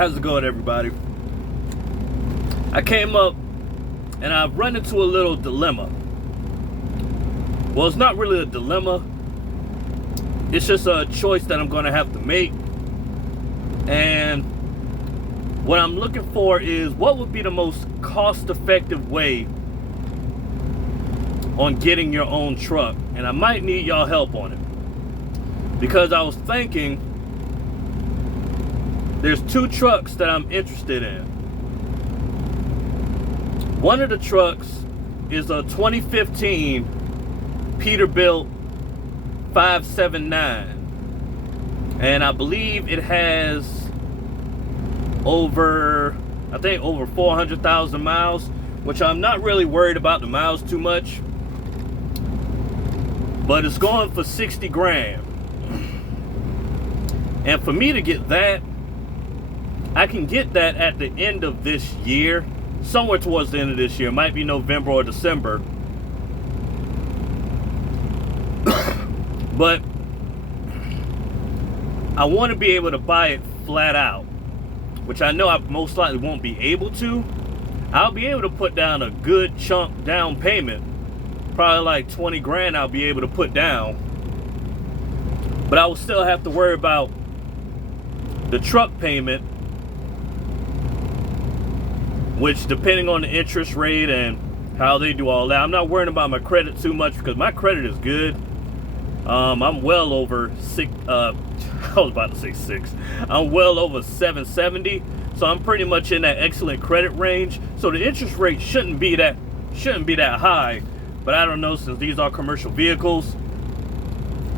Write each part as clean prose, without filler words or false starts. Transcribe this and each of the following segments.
how's it going, everybody? I came up and I've run into a little dilemma. Well, it's not really a dilemma. It's just a choice that I'm going to have to make. And what I'm looking for is what would be the most cost-effective way on getting your own truck. And I might need y'all help on it. Because I was thinking, there's two trucks that I'm interested in. One of the trucks is a 2015 Peterbilt 579. And I believe it has over 400,000 miles, which I'm not really worried about the miles too much. But it's going for 60 grand. And for me to get that, I can get that at the end of this year, somewhere towards the end of this year. It might be November or December. But I want to be able to buy it flat out, which I know I most likely won't be able to. I'll be able to put down a good chunk down payment, probably like 20 grand I'll be able to put down. But I will still have to worry about the truck payment, which, depending on the interest rate and how they do all that, I'm not worrying about my credit too much because my credit is good. I'm well over six. I was about to say 6. I'm well over 770, so I'm pretty much in that excellent credit range. So the interest rate shouldn't be that high. But I don't know, since these are commercial vehicles,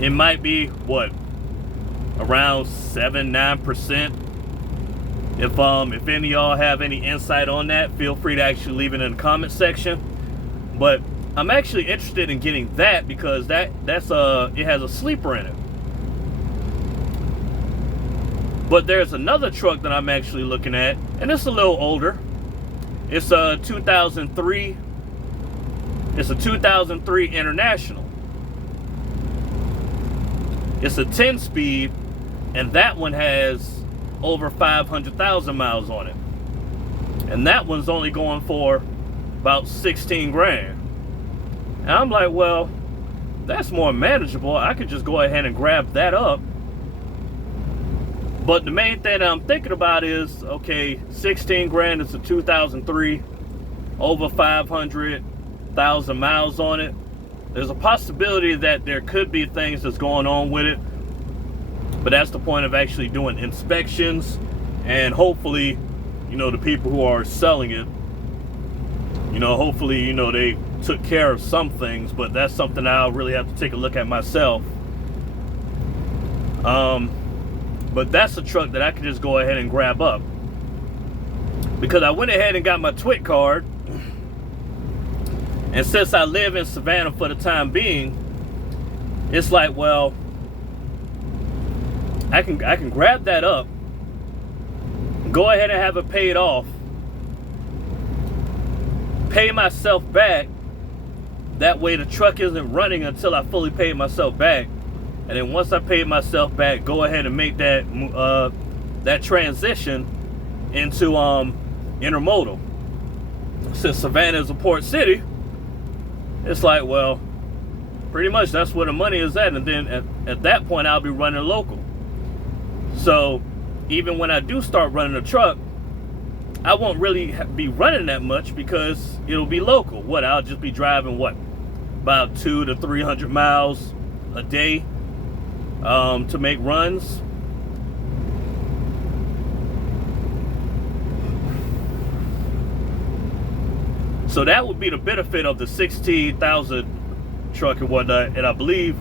it might be what, around 7-9%. If any of y'all have any insight on that, feel free to actually leave it in the comment section. But I'm actually interested in getting that because it has a sleeper in it. But there's another truck that I'm actually looking at, and it's a little older. It's a 2003. It's a 2003 International. It's a 10-speed, and that one has over 500,000 miles on it. And that one's only going for about 16 grand. And I'm like, well, that's more manageable. I could just go ahead and grab that up. But the main thing that I'm thinking about is, okay, 16 grand is a 2003, over 500,000 miles on it. There's a possibility that there could be things that's going on with it. But that's the point of actually doing inspections. And hopefully, the people who are selling it, hopefully, they took care of some things. But that's something I'll really have to take a look at myself. But that's a truck that I can just go ahead and grab up. Because I went ahead and got my TWIC card. And since I live in Savannah for the time being, it's like, well, I can grab that up, go ahead and have it paid off, pay myself back. That way the truck isn't running until I fully pay myself back. And then once I pay myself back, go ahead and make that transition into intermodal. Since Savannah is a port city, it's like, well, pretty much that's where the money is at. And then at that point, I'll be running local. So even when I do start running a truck, I won't really be running that much because it'll be local. I'll just be driving about 200 to 300 miles a day to make runs. So that would be the benefit of the 16,000 truck and whatnot. And I believe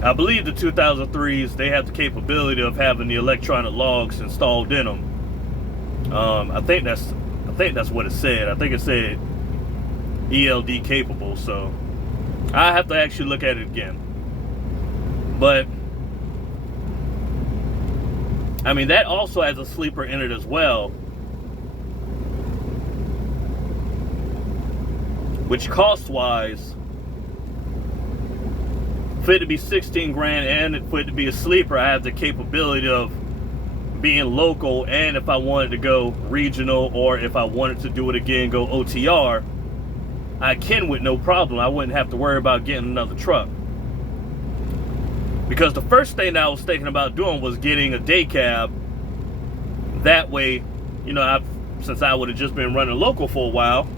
the 2003s, they have the capability of having the electronic logs installed in them. I think that's what it said. I think it said ELD capable. So I have to actually look at it again. But I mean, that also has a sleeper in it as well, which cost-wise, for it to be 16 grand and for it to be a sleeper, I have the capability of being local, and if I wanted to go regional, or if I wanted to do it again, go OTR, I can with no problem. I wouldn't have to worry about getting another truck. Because the first thing that I was thinking about doing was getting a day cab. That way, you know, since I would have just been running local for a while,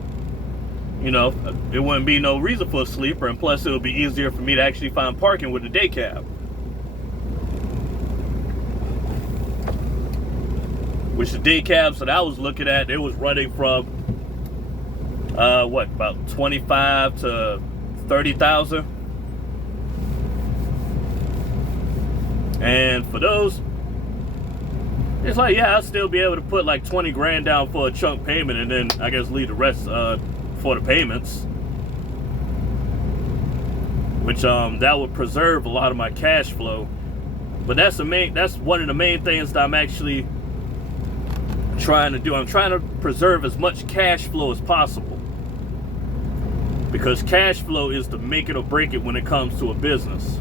you know, it wouldn't be no reason for a sleeper, and plus it would be easier for me to actually find parking with a day cab. Which the day cabs that I was looking at, they was running from about 25 to 30,000. And for those, it's like, yeah, I'll still be able to put like 20 grand down for a chunk payment, and then I guess leave the rest for the payments. Which that would preserve a lot of my cash flow. But that's one of the main things that I'm actually trying to do. I'm trying to preserve as much cash flow as possible. Because cash flow is the make it or break it when it comes to a business.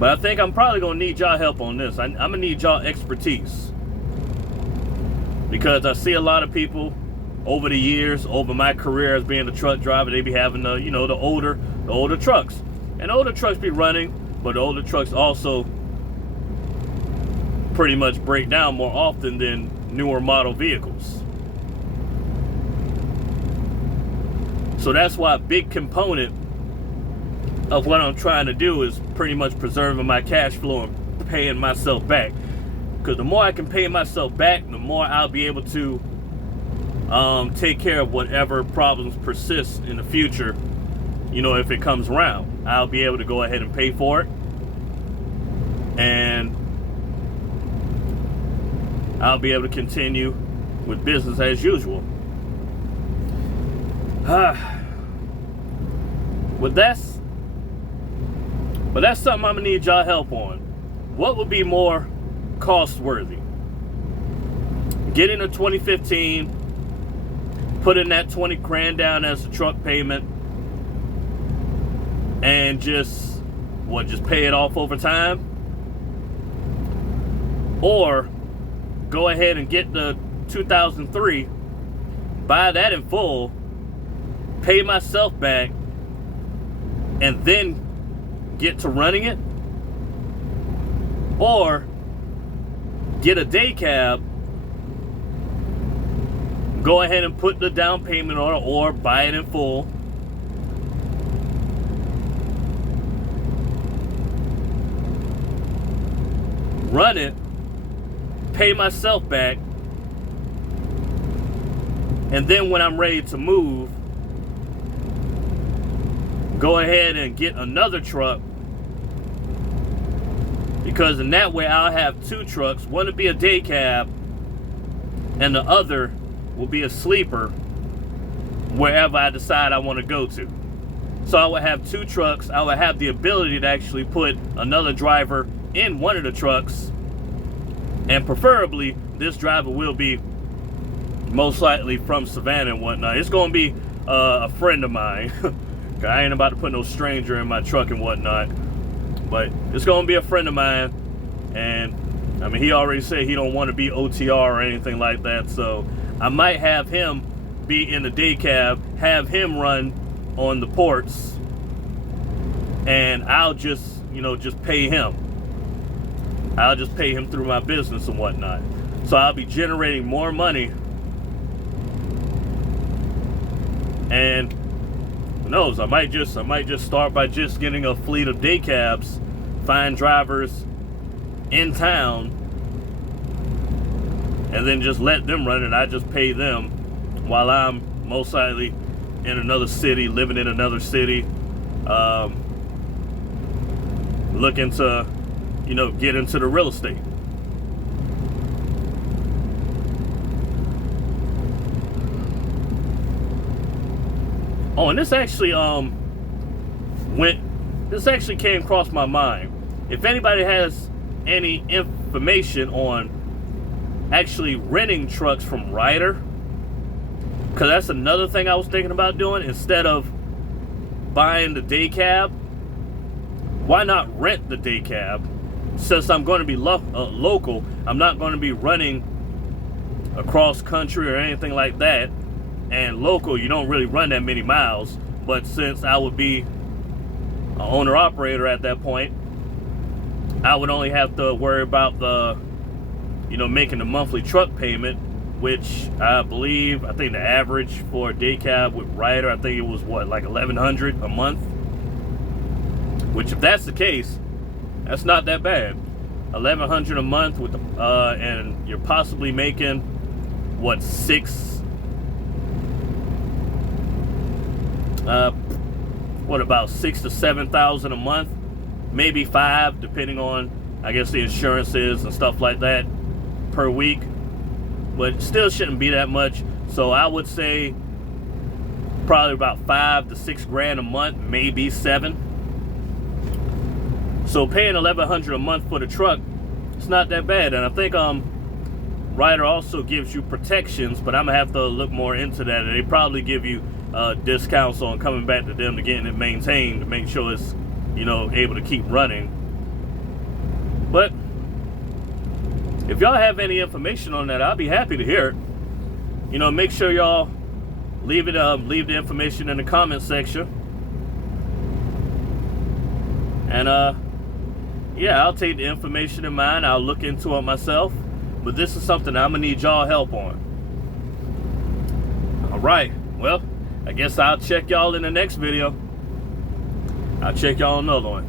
But I think I'm probably going to need y'all help on this. I'm going to need y'all expertise. Because I see a lot of people over the years, over my career as being a truck driver, they be having the, you know, the older trucks. And the older trucks be running, but the older trucks also pretty much break down more often than newer model vehicles. So that's why a big component of what I'm trying to do is pretty much preserving my cash flow and paying myself back. Because the more I can pay myself back, the more I'll be able to take care of whatever problems persist in the future. You know, if it comes around, I'll be able to go ahead and pay for it. And I'll be able to continue with business as usual. But that's something I'm gonna need y'all help on. What would be more cost worthy? Getting a 2015, putting that 20 grand down as a truck payment, and just pay it off over time? Or go ahead and get the 2003, buy that in full, pay myself back, and then get to running it? Or get a day cab, go ahead and put the down payment on it, or buy it in full, run it, pay myself back, and then when I'm ready to move, go ahead and get another truck. Because in that way I'll have two trucks. One will be a day cab, and the other will be a sleeper wherever I decide I want to go to. So I would have two trucks. I would have the ability to actually put another driver in one of the trucks, and preferably this driver will be most likely from Savannah and whatnot. It's going to be a friend of mine. I ain't about to put no stranger in my truck and whatnot. But it's going to be a friend of mine. And, I mean, he already said he don't want to be OTR or anything like that. So I might have him be in the day cab, have him run on the ports, and I'll just pay him. I'll just pay him through my business and whatnot. So I'll be generating more money. And who knows, I might just start by just getting a fleet of day cabs, find drivers in town, and then just let them run it. I just pay them while I'm most likely in another city, living in another city, looking to, get into the real estate. Oh, and this actually came across my mind. If anybody has any information on actually renting trucks from Ryder, because that's another thing I was thinking about doing. Instead of buying the day cab, why not rent the day cab since I'm going to be local, I'm not going to be running across country or anything like that. And local, you don't really run that many miles. But since I would be an owner operator at that point, I would only have to worry about the, making the monthly truck payment, which I think the average for a day cab with Ryder, I think it was like $1,100 a month. Which, if that's the case, that's not that bad. $1,100 a month with and you're possibly making about 6,000 to 7,000 a month, maybe 5, depending on, I guess, the insurances and stuff like that per week. But it still shouldn't be that much. So I would say probably about 5 to 6 grand a month, maybe 7. So paying $1,100 a month for the truck, it's not that bad. And I think Ryder also gives you protections, but I'm gonna have to look more into that. And they probably give you discounts on coming back to them to getting it maintained to make sure it's able to keep running. But if y'all have any information on that, I'll be happy to hear it. Make sure y'all leave the information in the comment section. And yeah, I'll take the information in mind. I'll look into it myself. But this is something I'm gonna need y'all help on. All right. Well, I guess I'll check y'all in the next video. I'll check y'all on another one.